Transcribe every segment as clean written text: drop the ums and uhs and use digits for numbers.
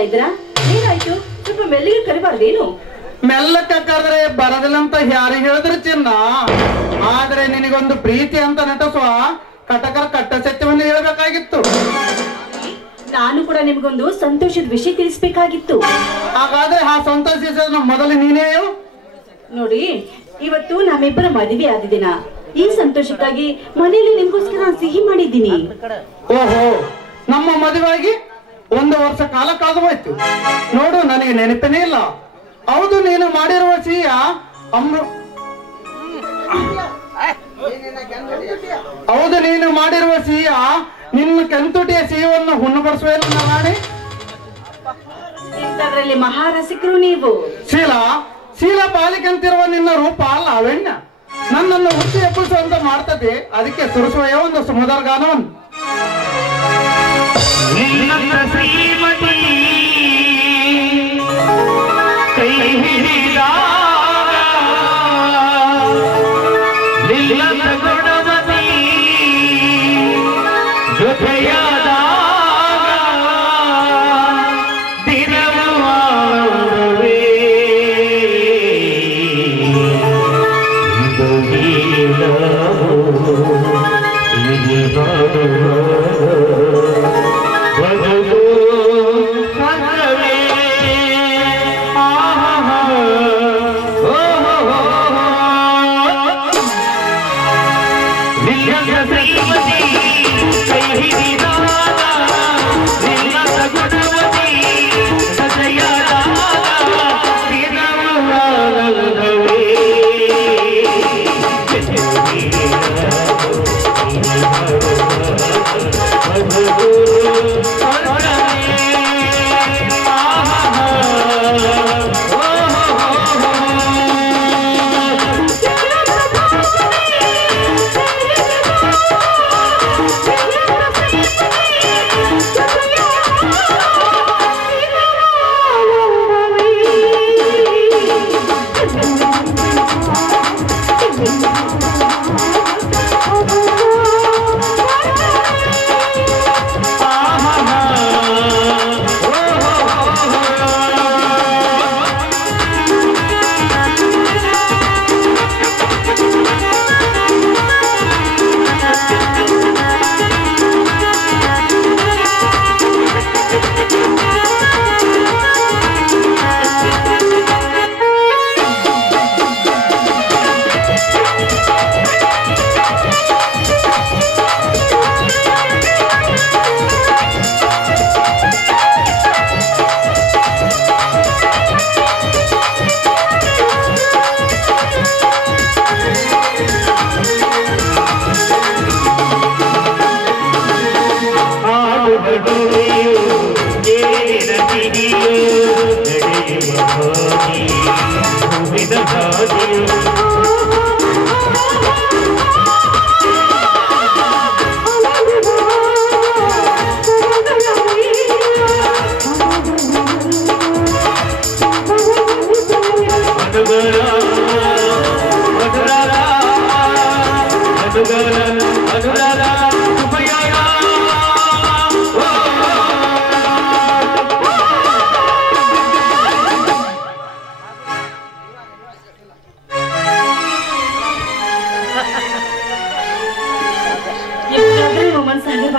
ಮಾಡ್ತಾ ಇದ್ರಾ? ಏನಾಯ್ತು? ಸ್ವಲ್ಪ ಮೆಲ್ಲಿಗೆ ಕರಿಬಾರ್ದೇನು? ಮೆಲ್ಲಕ್ಕೆ ಕರೆದ್ರೆ ಬರದಿಲ್ಲ ಅಂತ ಯಾರಿಗೆ ಹೇಳಿದ್ರೆ ಚಿನ್ನ. ಆದ್ರೆ ನಿನಗೊಂದು ಪ್ರೀತಿ ಅಂತ ನಟಿಸುವ ಕಟಕರ ಕಟ್ಟ ಸತ್ಯವನ್ನು ಹೇಳ್ಬೇಕಾಗಿತ್ತು. ನಾನು ಕೂಡ ನಿಮ್ಗೊಂದು ಸಂತೋಷದ ವಿಷಯ ತಿಳಿಸ್ಬೇಕಾಗಿತ್ತು. ಹಾಗಾದ್ರೆ ಆ ಸಂತೋಷ ಮೊದಲು ನೀನೇ ನೋಡಿ, ಇವತ್ತು ನಮ್ಮಿಬ್ಬರ ಮದುವೆ ಆದ ದಿನ. ಈ ಸಂತೋಷಕ್ಕಾಗಿ ಮನೆಯಲ್ಲಿ ನಿಮ್ಗೋಸ್ಕರ ಸಿಹಿ ಮಾಡಿದ್ದೀನಿ. ಓಹೋ, ನಮ್ಮ ಮದುವೆಯಾಗಿ 1 ವರ್ಷ ಕಾಲ ಕಳೆದು ಹೋಯ್ತು ನೋಡು, ನನಗೆ ನೆನಪೇನೇ ಇಲ್ಲ. ಹೌದು, ನೀನು ಮಾಡಿರುವ ಸಿಹಿಯ ಹೌದು ನೀನು ಮಾಡಿರುವ ಸಿಹಿಯ ನಿನ್ನ ಕೆಂತುಟಿಯ ಸಿಹಿಯನ್ನು ಹುಣ್ಣುಪಡಿಸುವ ರಾಣಿ. ಇಂಥದ್ರಲ್ಲಿ ಮಹಾರಸಿಕರು ನೀವು. ಶೀಲ ಪಾಲಿಕಂತಿರುವ ನಿನ್ನ ರೂಪ ಲಾವಣ್ಯ ನನ್ನನ್ನು ಹುಟ್ಟಿ ಎಬ್ಬಿಸುವಂತ ಮಾಡ್ತದೆ. ಅದಕ್ಕೆ ಸುರಿಸುವ ಒಂದು ಸುಮಧುರ ಗಾನವನ್ನು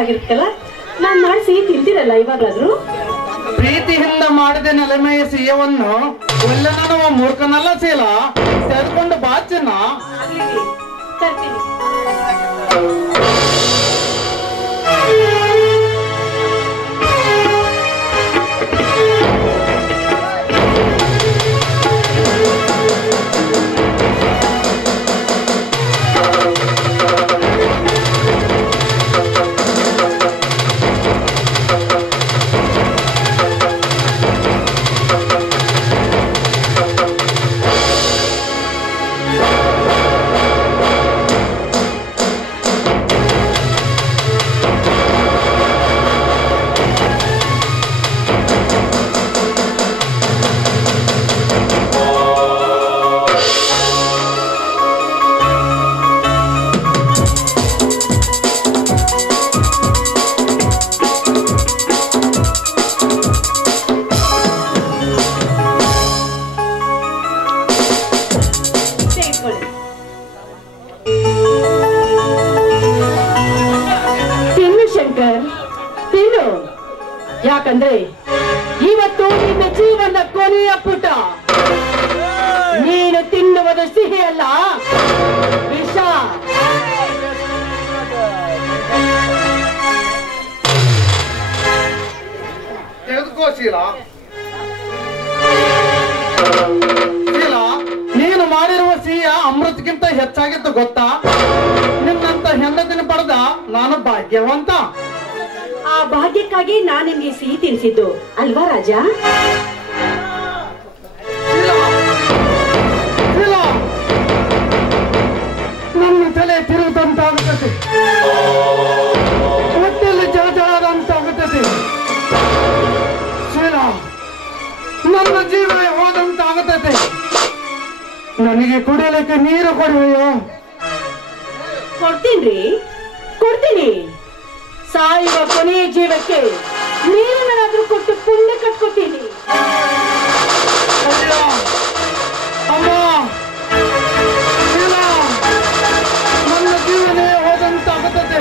ಆಗಿರುತ್ತಲ್ಲ, ನಾನ್ ಮಾಡಿ ಸಿಹಿ ತಿಂತಿರಲ್ಲ ಇವಾಗ್ಲಾದ್ರು. ಪ್ರೀತಿಯಿಂದ ಮಾಡಿದ ನೆಲೆಮೆಯ ಸಿಹಿಯನ್ನು ಒಳ್ಳೆನವ ಮೂರ್ಖನಲ್ಲ ಶೀಲ, ತೆಗೆದುಕೊಂಡು ಬಾಚಿನ ತರ್ತೀನಿ. ಇಲ್ಲ, ನೀನು ಮಾಡಿರುವ ಸಿಹಿಯ ಅಮೃತಕ್ಕಿಂತ ಹೆಚ್ಚಾಗಿತ್ತು ಗೊತ್ತಾ? ನಿನ್ನಂತ ಹೆಂಡತಿನ ಪಡೆದ ನಾನು ಭಾಗ್ಯವಂತ. ಆ ಭಾಗ್ಯಕ್ಕಾಗಿ ನಾನು ನಿಮ್ಗೆ ಸಿಹಿ ತಿನ್ಸಿದ್ದು ಅಲ್ವಾ ರಾಜ? ನನ್ನ ತಲೆ ತಿರುಗುತ್ತಂತಾಗುತ್ತದೆ, ಹೊಟ್ಟೆಲ್ಲಿ ಜಾಜಾದಂತಾಗುತ್ತದೆ. ಶೀಲ, ನನ್ನ ಜೀವವೇ ಹೋದಂತಾಗುತ್ತದೆ. ನನಗೆ ಕುಡಿಯಲಿಕ್ಕೆ ನೀರು ಕೊಡುವೆಯೋ? ಕೊಡ್ತೀನಿ. ಸಾಯುವ ಕೊನೆಯ ಜೀವಕ್ಕೆ ನೀರನ್ನಾದ್ರೂ ಕೊಟ್ಟು ಪುಣ್ಯ ಕಟ್ಕೊತೀನಿ. ಅಮ್ಮ, ನನ್ನ ಜೀವನೇ ಹೋದಂತಾಗುತ್ತದೆ.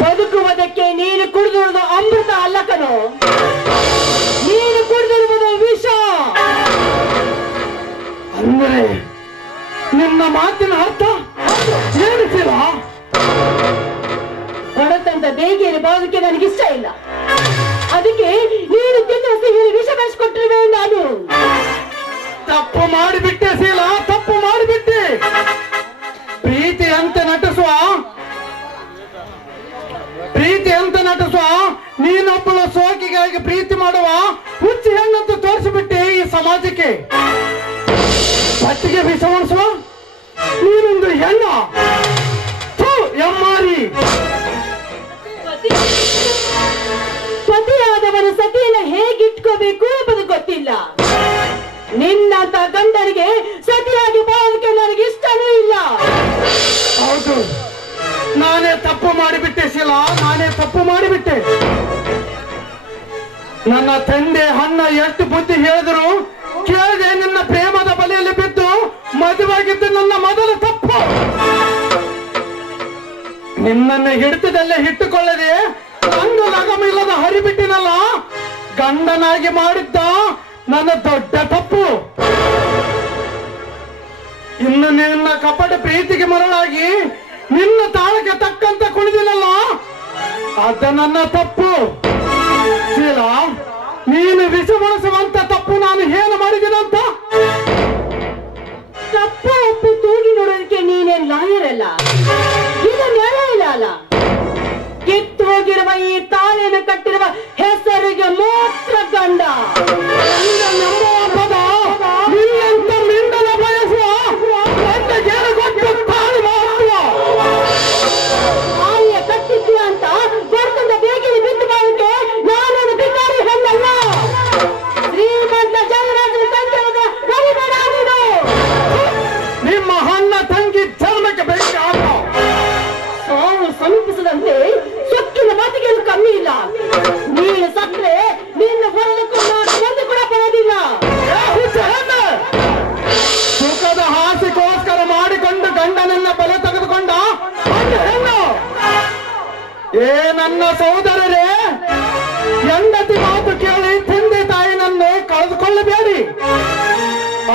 ಬದುಕುವುದಕ್ಕೆ ನೀನು ಕುಡಿದಿರುವುದು ಅಮೃತ ಅಲ್ಲ ಕಣೋ, ನೀನು ಕುಡಿದಿರುವುದು ವಿಷ. ಅಂದ್ರೆ ನಿನ್ನ ಮಾತಿನ ಅರ್ಥ ಏನಿಸಿಲ್ಲ? ಹೊರತಂದ ಬೇಗೇರಿ ಬಾಳೋದಕ್ಕೆ ನನಗಿಷ್ಟ ಇಲ್ಲ. ಅದಕ್ಕೆ ನೀನು ತಿನ್ನುವ ಸಿಹಿ ವಿಷ ಬೆಳೆಸ್ಕೊಟ್ಟಿರುವೆ. ನಾನು ತಪ್ಪು ಮಾಡಿಬಿಟ್ಟೆ ಶೀಲ, ತಪ್ಪು ಮಾಡಿಬಿಟ್ಟೆ. ಪ್ರೀತಿ ಅಂತ ನಟಿಸುವ ನೀನೊಬ್ಬಳ ಸೋಕಿಗಾಗಿ ಪ್ರೀತಿ ಮಾಡುವ ಹುಚ್ಚಿ ಹೆಣ್ಣಂತ ತೋರಿಸಿಬಿಟ್ಟೆ ಈ ಸಮಾಜಕ್ಕೆ. ಪಟ್ಟಿಗೆ ವಿಷ ಉಣಿಸುವ ನೀನೊಂದು ಹೆಣ್ಣ, ಎಮ್ಮಾರಿ. ಪತಿಯಾದವರು ಸತಿಯನ್ನ ಹೇಗಿಟ್ಕೋಬೇಕು ಎಂಬುದು ಗೊತ್ತಿಲ್ಲ. ನಿನ್ನಂತ ಗಂಡನಿಗೆ ಸತಿಯಾಗಿ ಬಾಳೋದಕ್ಕೆ ನನಗೆ ಇಷ್ಟನೂ ಇಲ್ಲ. ಹೌದು, ನಾನೇ ತಪ್ಪು ಮಾಡಿಬಿಟ್ಟೆ ಶೀಲಾ, ನಾನೇ ತಪ್ಪು ಮಾಡಿಬಿಟ್ಟೆ. ನನ್ನ ತಂದೆ ಅಣ್ಣ ಎಷ್ಟು ಬುದ್ಧಿ ಹೇಳಿದ್ರು ಕೇಳದೆ ನಿನ್ನ ಪ್ರೇಮದ ಬಲೆಯಲ್ಲಿ ಬಿದ್ದು ಮದುವಾಗಿದ್ದು ನನ್ನ ಮೊದಲ ತಪ್ಪು. ನಿನ್ನನ್ನು ಹಿಡಿತದಲ್ಲೇ ಇಟ್ಟುಕೊಳ್ಳದೆ ಒಂದು ಲಗಮಿಲ್ಲದ ಹರಿಬಿಟ್ಟಿನಲ್ಲ, ಗಂಡನಾಗಿ ಮಾಡಿದ್ದ ನನ್ನ ದೊಡ್ಡ ತಪ್ಪು. ಇನ್ನು ನಿನ್ನ ಕಪಟ ಪ್ರೀತಿಗೆ ಮರಳಾಗಿ ನಿನ್ನ ತಾಳಕ್ಕೆ ತಕ್ಕಂತ ಕುಣಿದಿನಲ್ಲ, ಅದ ನನ್ನ ತಪ್ಪು. ಶೀಲಾ, ನೀನು ವಿಷ ಬಳಸುವಂತ ತಪ್ಪು ನಾನು ಏನು ಮಾಡಿದ್ದೀನಂತ? ತಪ್ಪು ಒಪ್ಪು ತೂಗಿ ನೋಡೋದಕ್ಕೆ ನೀನೇನ್ ಲಾಯರ್ ಅಲ್ಲ, ಇದು ನ್ಯಾಯ ಇಲ್ಲ ಅಲ್ಲ. ಕಿತ್ತು ಹೋಗಿರುವ ಈ ತಾಳಿಯನ್ನು ಕಟ್ಟಿರುವ ಹೆಸರಿಗೆ ಮಾತ್ರ ಗಂಡ. ನಂಬುವ ಪದ ನಿನ್ನಂತ ಮಿಂಡಲ ಬಯಸುವ ಗಂಡಗೇನು ಗೊತ್ತು ತಾಳಿ ಮಾಡುವ. ತಾಳಿಯ ಕಟ್ಟಿದ್ದೀಯ ಅಂತ ಗೊತ್ತಂದ ಬೇಗಿನ ಬಿದ್ದು ಬಾಳಕ್ಕೆ ನಾನೇನು ಬಿದ್ದಾರಿ ಹೆಣ್ಣಲ್ಲ. ಶ್ರೀಮಂತ ಜಗರಾಜನ ತಂಗಿಯಾದ ರವಿಬೇಡ ನೀನು. ನಿಮ್ಮ ಅಣ್ಣ ತಂಗಿ ಜನ್ಮಕ್ಕೆ ಬೆಂಕಿ ಹಾಕ. ಸಾವು ಸಮೀಪಿಸದಂತೆ ಸೊಕ್ಕಿನ ಮಾತಿಗೆ ಕಮ್ಮಿ ಇಲ್ಲ. ನೀನು ಸತ್ರೆ ನಿನ್ನ ಹೊರದಕ್ಕೂ ನಾನು ಒಂದು ಕೂಡ ಬರೋದಿಲ್ಲ. ಸುಖದ ಹಾಸಿಗೋಸ್ಕರ ಮಾಡಿಕೊಂಡು ಗಂಡನನ್ನ ಬಲೆ ತೆಗೆದುಕೊಂಡ ಹೆಣ್ಣು. ಏ ನನ್ನ ಸಹೋದರರೇ, ಹೆಂಡತಿ ಮಾತು ಕೇಳಿ ತಂದೆ ತಾಯಿನನ್ನು ಕಳೆದುಕೊಳ್ಳಬೇಡಿ,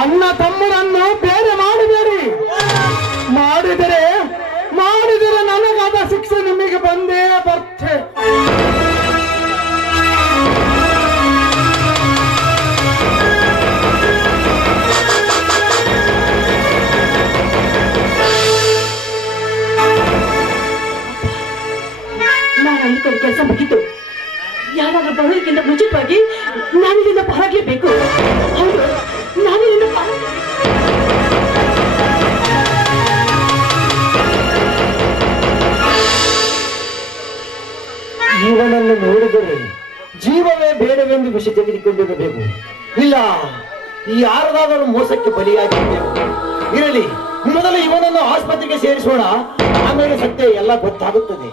ಅಣ್ಣ ತಮ್ಮರನ್ನು ಬೇರೆ ಮಾಡಬೇಡಿ. ಮಾಡಿದರೆ ನನಗಾದ ಶಿಕ್ಷೆ ನಿಮಗೆ ಬಂದೇ ಬರ್ತೆ. ನಾನು ಅಂದ್ಕೊಂಡು ಕೆಲಸ ಮುಗಿತು. ಯಾರಾದ್ರೂ ಬರೋದಕ್ಕಿಂತ ಮುಂಚಿತವಾಗಿ ನಾನಿಲ್ಲಿಂದ ಪಾರಾಗ್ಲೇಬೇಕು. ಹೌದು, ನಾನಿಲ್ಲಿಂದ ಇವನನ್ನು ನೋಡಿದರೆ ಜೀವವೇ ಬೇಡವೆಂದು ವಿಷ ತೆಗೆದುಕೊಂಡಿರಬೇಕು. ಇಲ್ಲ, ಈ ಯಾರದಾದರೂ ಮೋಸಕ್ಕೆ ಬಲಿಯಾಗಿರಬೇಕು. ಇರಲಿ, ಮೊದಲು ಇವನನ್ನು ಆಸ್ಪತ್ರೆಗೆ ಸೇರಿಸೋಣ, ಆಮೇಲೆ ಸತ್ಯ ಎಲ್ಲ ಗೊತ್ತಾಗುತ್ತದೆ.